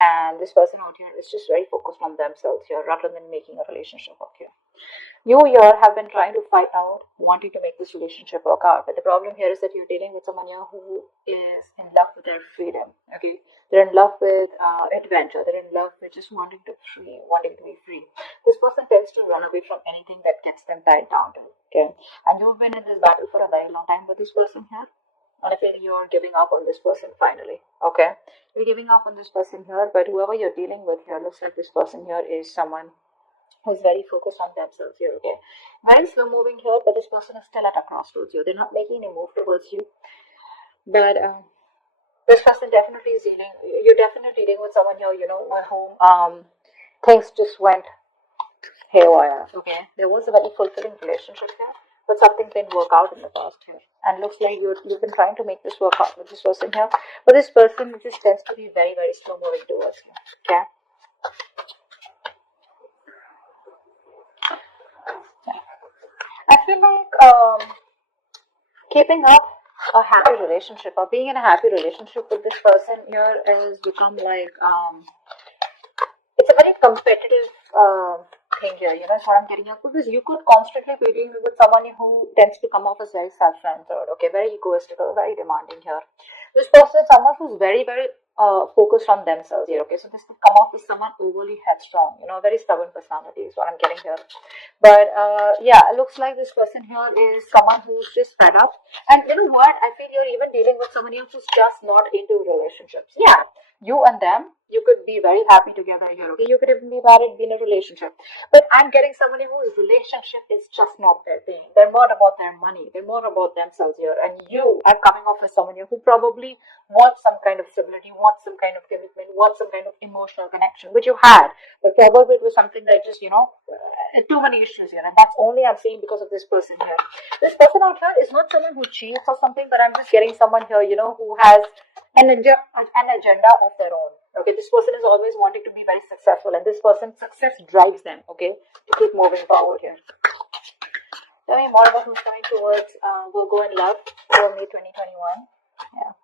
And this person out here is just very focused on themselves here rather than making a relationship work here. You here have been trying to fight out, wanting to make this relationship work out. But the problem here is that you're dealing with someone here who is in love with their freedom. Okay, they're in love with adventure. They're in love with just wanting to be free. This person tends to run away from anything that gets them tied down to. Okay, and you've been in this battle for a very long time with this person here. And I feel you're giving up on this person finally. Okay, you're giving up on this person here, but whoever you're dealing with here looks like this person here is someone who's very focused on themselves here, okay? Very slow moving here, but this person is still at a crossroads here. They're not making any move towards you. But this person definitely is dealing, you're definitely dealing with someone here, with whom things just went haywire, okay? There was a very fulfilling relationship here, but something didn't work out in the past here. And looks like you've been trying to make this work out with this person here, but this person just tends to be very, very slow moving towards you, okay? I feel like keeping up a happy relationship or being in a happy relationship with this person here has become like it's a very competitive thing here. That's what I'm getting at, because you could constantly be dealing with someone who tends to come off as very self-centered, okay, very egoistical, very demanding here. This person is someone who's very, very focused on themselves here, okay. So this could come off as someone overly headstrong, very stubborn personality is what I'm getting here. But yeah, it looks like this person here is someone who's just fed up. And you know what? I feel you're even dealing with someone who's just not into relationships. Yeah, you and them, you could be very happy together here, okay? You could even be married, be in a relationship. But I'm getting somebody whose relationship is just not their thing. They're more about their money. They're more about themselves here. And you are coming off as someone here who probably wants some kind of stability, wants some kind of commitment, wants some kind of emotional connection, which you had. But probably it was something that just, too many issues here. And that's only I'm saying because of this person here. This person out here is not someone who cheats or something, but I'm just getting someone here, who has an agenda of their own. Okay, this person is always wanting to be very successful, and this person's success drives them, okay, to keep moving forward here. Tell me more about who's coming towards Virgo in love for May 2021. Yeah.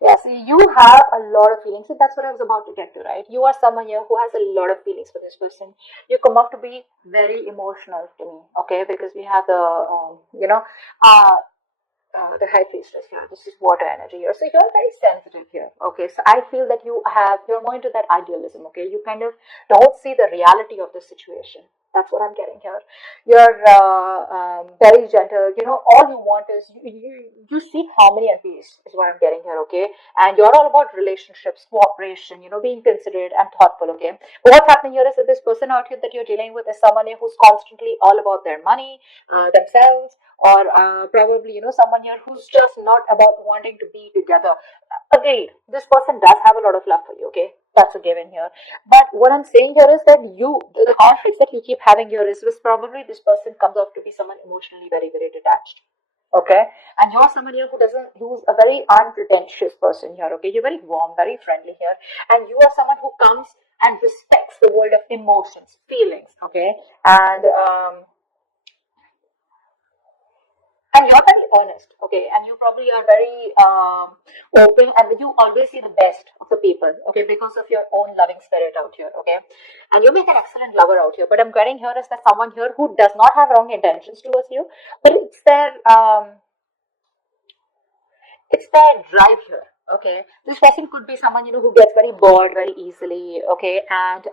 Yeah, see, you have a lot of feelings. So that's what I was about to get to, right? You are someone here who has a lot of feelings for this person. You come off to be very emotional to me, okay? Because we have the high priestess here. This is water energy here. So you're very sensitive here. Okay. So I feel that you're more into that idealism. Okay. You kind of don't see the reality of the situation. That's what I'm getting here. You're very gentle. All you want is you seek harmony and peace is what I'm getting here. Okay. And you're all about relationships, cooperation, being considerate and thoughtful. Okay. But what's happening here is that this person out here that you're dealing with is someone who's constantly all about their money, themselves, or probably someone here who's just not about wanting to be together. Agreed, this person does have a lot of love for you, okay, that's a given here. But what I'm saying here is that the conflicts that you keep having here is probably this person comes off to be someone emotionally very, very detached, okay. And you're someone here who's a very unpretentious person here, okay. You're very warm, very friendly here, and you are someone who comes and respects the world of emotions, feelings, okay. And you're very honest, okay, and you probably are very open, and you always see the best of the people, okay, because of your own loving spirit out here, okay. And you make an excellent lover out here. But I'm getting here is that someone here who does not have wrong intentions towards you, but it's their drive here, okay. This person could be someone who gets very bored very easily, okay, and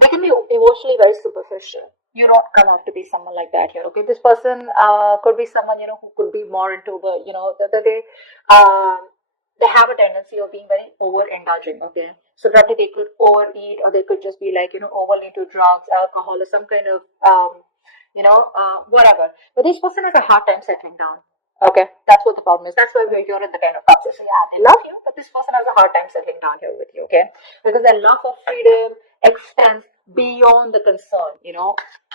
they can be emotionally very superficial. You don't come off to be someone like that here, okay. This person could be someone who could be more into they have a tendency of being very overindulging, okay. So probably they could overeat, or they could just be like overly into drugs, alcohol, or some kind of whatever. But this person has a hard time settling down. Okay, that's what the problem is. That's why we're here in the kind of cups. So yeah, they love you, but this person has a hard time settling down here with you, okay? Because their love of freedom extends beyond the concern,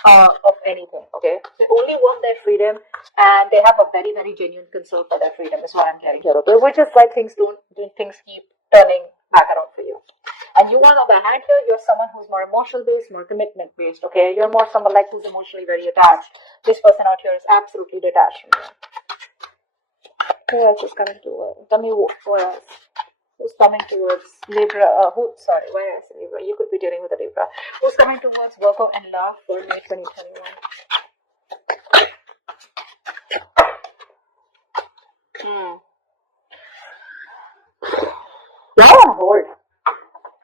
of anything, okay? They only want their freedom, and they have a very, very genuine concern for their freedom is what I'm getting here, okay? Which is why things keep turning back around for you. And you, on the other hand, here, you're someone who's more emotional based, more commitment based, okay? You're more someone like who's emotionally very attached. This person out here is absolutely detached from you. Who else is coming to tell me what else? Who's coming towards Libra? Why did I say Libra? You could be dealing with a Libra. Who's coming towards Virgo and love for May 2021? You're on hold.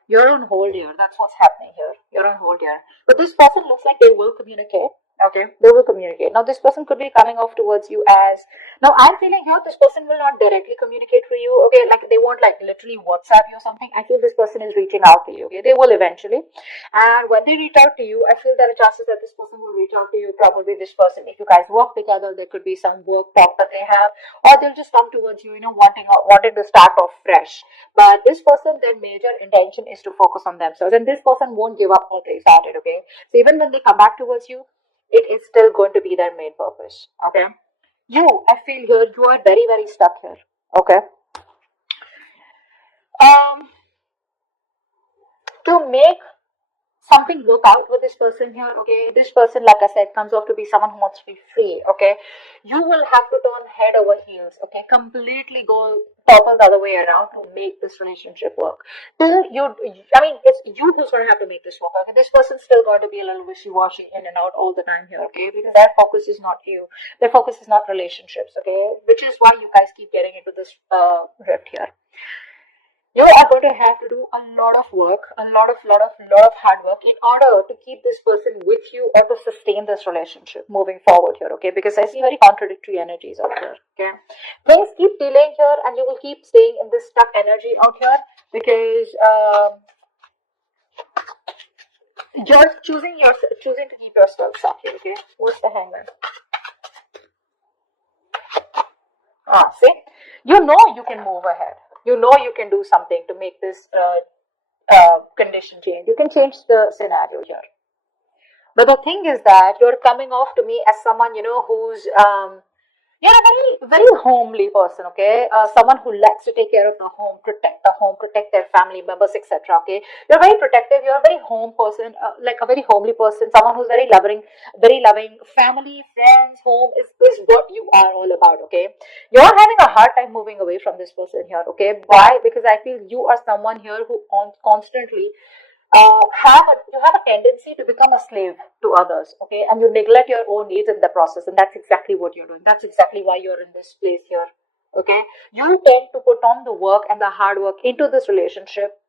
You're on hold here. That's what's happening here. You're on hold here. But this person looks like they will communicate. Okay, they will communicate. Now, this person could be coming off towards you as. Now, I'm feeling here this person will not directly communicate for you. Okay, like they won't like literally WhatsApp you or something. I feel this person is reaching out to you. Okay, they will eventually. And when they reach out to you, I feel there are chances that this person will reach out to you. Probably this person, if you guys work together, there could be some work talk that they have, or they'll just come towards you, wanting to start off fresh. But this person, their major intention is to focus on themselves, and this person won't give up what they started. Okay, so even when they come back towards you, it is still going to be their main purpose. Okay, I feel here you are very, very stuck here. Okay, to make something work out with this person here. Okay, this person, like I said, comes off to be someone who wants to be free. Okay, you will have to turn head over heels. Okay, completely go topple the other way around to make this relationship work. It's you who's going to have to make this work. Okay, this person's still going to be a little wishy-washy in and out all the time here. Okay, because their focus is not you. Their focus is not relationships. Okay, which is why you guys keep getting into this rift here. You are going to have to do a lot of work, a lot of hard work in order to keep this person with you or to sustain this relationship moving forward here, okay? Because I see very contradictory energies out here, okay? Things keep delaying here and you will keep staying in this stuck energy out here because you're choosing to keep yourself stuck here, okay? What's the Hangman? See? You know you can move ahead. You know you can do something to make this condition change. You can change the scenario here. But the thing is that you're coming off to me as someone, who's you're a very, very homely person, okay? Someone who likes to take care of the home, protect their family members, etc. Okay, you're very protective. You're a very home person, like a very homely person. Someone who's very loving. Family, friends, home is what you are all about. Okay, you're having a hard time moving away from this person here. Okay, why? Because I feel you are someone here who constantly you have a tendency to become a slave to others, okay, and you neglect your own needs in the process, and that's exactly what you're doing. That's exactly why you're in this place here, okay. You tend to put on the work and the hard work into this relationship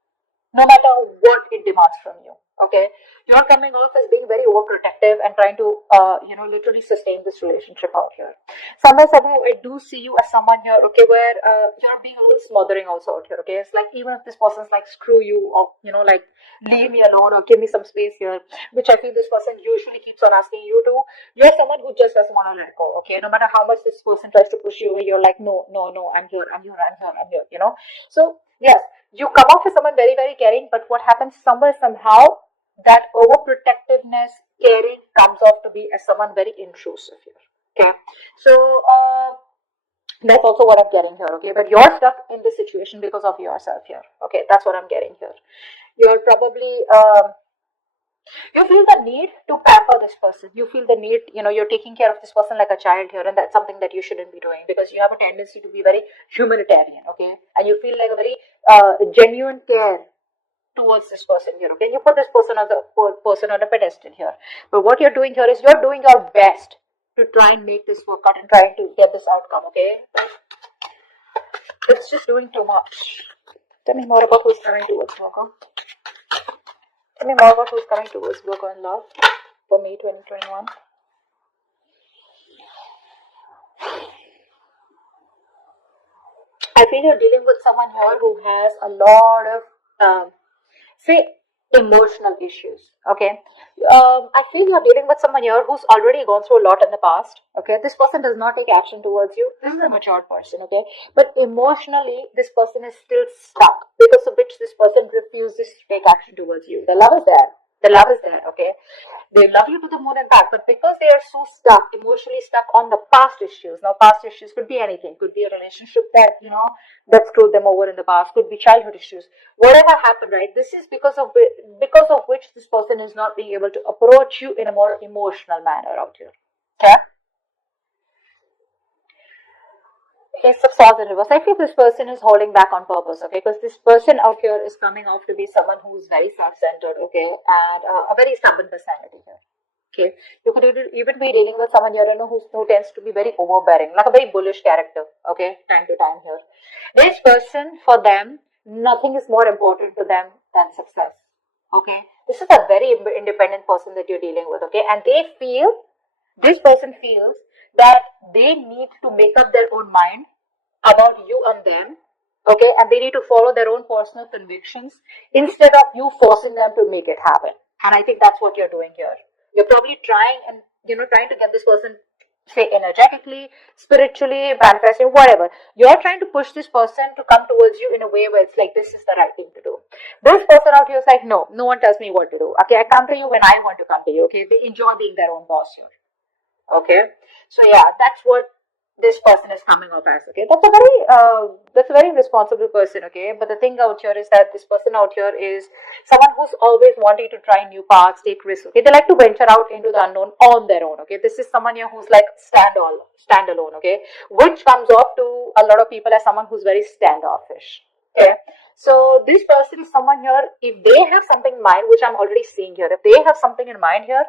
no matter what it demands from you, okay. You're coming off as being very overprotective and trying to literally sustain this relationship out here. Somehow I do see you as someone here, okay, where you're being a little smothering also out here, okay. It's like even if this person's like screw you or like leave me alone or give me some space here, which I feel this person usually keeps on asking you to, you're someone who just doesn't want to let go, okay. No matter how much this person tries to push you away, you're like no, I'm here, so yes, you come off as someone very, very caring, but what happens somehow that overprotectiveness, caring comes off to be as someone very intrusive here. Okay, so that's also what I'm getting here. Okay, but you're stuck in this situation because of yourself here. Okay, that's what I'm getting here. You're probably you feel the need to pamper this person. You feel the need, you're taking care of this person like a child here, and that's something that you shouldn't be doing because you have a tendency to be very humanitarian, okay? And you feel like a very genuine care towards this person here, okay? You put this person on a pedestal here. But what you're doing here is you're doing your best to try and make this work out and trying to get this outcome, okay? But it's just doing too much. Tell me more about who's coming towards Virgo. Tell me more about who's coming towards Virgo in love for May 2021. I feel you're dealing with someone here who has a lot of, emotional issues. Okay, I feel you're dealing with someone here who's already gone through a lot in the past. Okay, this person does not take action towards you. This is a matured person. Okay, but emotionally, this person is still stuck because of which this person refuses to take action towards you. The love is there. Okay. They love you to the moon and back, but because they are so stuck, emotionally stuck on the past issues. Now, past issues could be anything. Could be a relationship that screwed them over in the past. Could be childhood issues. Whatever happened, right? This is because of which this person is not being able to approach you in a more emotional manner out here. Okay. Ace of Swords in reverse. I feel this person is holding back on purpose, okay? Because this person out here is coming off to be someone who's very self-centered, okay? And a very stubborn personality here. Okay, you could even be dealing with someone here, who tends to be very overbearing, like a very bullish character. Okay, time to time here. This person, for them, nothing is more important to them than success. Okay, this is a very independent person that you're dealing with. Okay, and this person feels that they need to make up their own mind about you and them. Okay, and they need to follow their own personal convictions instead of you forcing them to make it happen. And I think that's what you're doing here. You're probably trying to get this person, say, energetically, spiritually, manifesting, whatever. You're trying to push this person to come towards you in a way where it's like, this is the right thing to do. This person out here is like, no one tells me what to do. Okay, I come to you when I want to come to you. Okay, they enjoy being their own boss here. Okay, so yeah, that's what this person is coming off as. Okay, that's a very responsible person. Okay, but the thing out here is that this person out here is someone who's always wanting to try new paths, take risks. Okay, they like to venture out into the unknown on their own. Okay, this is someone here who's like standalone. Okay, which comes off to a lot of people as someone who's very standoffish. Okay, so this person is someone here, if they have something in mind, which I'm already seeing here, if they have something in mind here,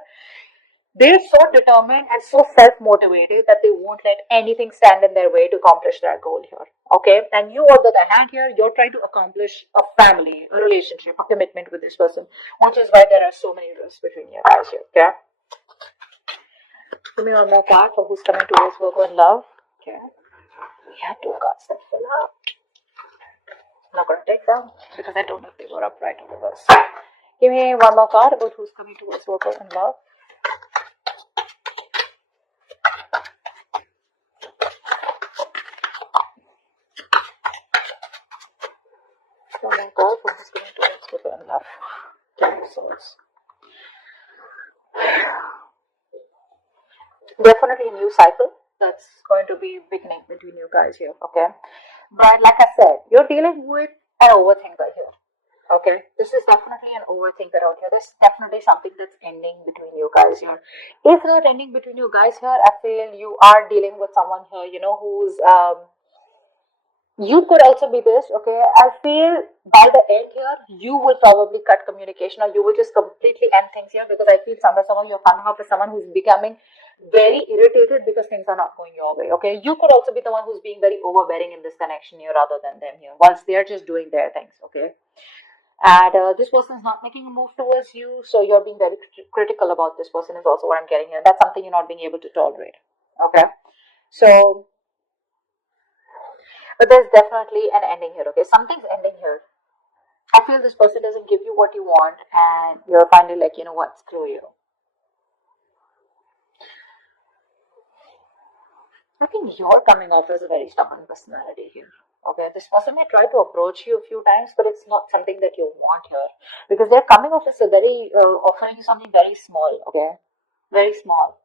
they're so determined and so self-motivated that they won't let anything stand in their way to accomplish their goal here. Okay, and you, on the other hand, here you're trying to accomplish a family, a relationship, a commitment with this person, which is why there are so many risks between you guys here. Okay, give me one more card for who's coming towards Virgo in love. Okay, we have 2 cards that fill up. I'm not going to take them because I don't know if they were upright or reverse. Give me one more card about who's coming towards Virgo in love. One more card for who's coming towards Virgo in love. 10 of Swords. Definitely a new cycle that's going to be beginning between you guys here. Okay, but like I said, you're dealing with an overthinker here. Okay, this is definitely an overthinker out here. There's definitely something that's ending between you guys here. If not ending between you guys here, I feel you are dealing with someone here, who's you could also be this. Okay, I feel by the end here, you will probably cut communication, or you will just completely end things here, because I feel somehow you're coming up with someone who's becoming very irritated because things are not going your way. Okay, you could also be the one who's being very overbearing in this connection here rather than them here, whilst they're just doing their things. Okay, and this person is not making a move towards you, so you're being very critical about this person is also what I'm getting here. That's something you're not being able to tolerate. Okay, so but there's definitely an ending here. Okay, something's ending here. I feel this person doesn't give you what you want, and you're finally like, you know what, screw you. I think you're coming off as a very stubborn personality here. Okay, this person may try to approach you a few times, but it's not something that you want here, because they're coming off as a very offering you something very small. Okay, very small.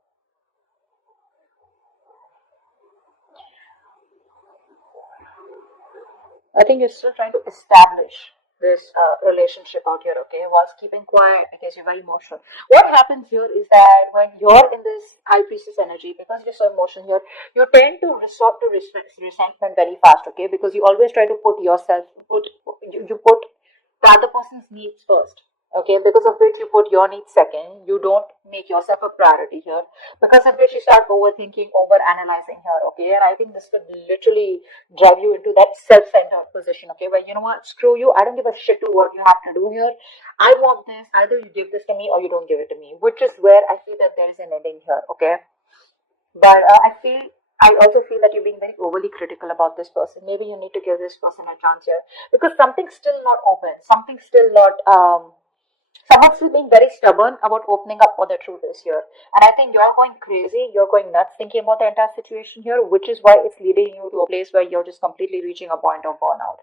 I think you're still trying to establish this relationship out here, okay, whilst keeping quiet because you're very emotional. What happens here is that when you're in this high priestess energy, because you're so emotional here, you tend to resort to resentment very fast, okay, because you always try to put you put the other person's needs first. Okay, because of which you put your needs second. You don't make yourself a priority here. Because of which you start overthinking, over analyzing here. Okay, and I think this could literally drive you into that self-centered position. Okay, where you know what, screw you. I don't give a shit to what you have to do here. I want this. Either you give this to me or you don't give it to me. Which is where I feel that there is an ending here. Okay, but I also feel that you're being very overly critical about this person. Maybe you need to give this person a chance here, because something's still not open. Something's still not someone's still being very stubborn about opening up what the truth is here. And I think you're going crazy, you're going nuts thinking about the entire situation here, which is why it's leading you to a place where you're just completely reaching a point of burnout.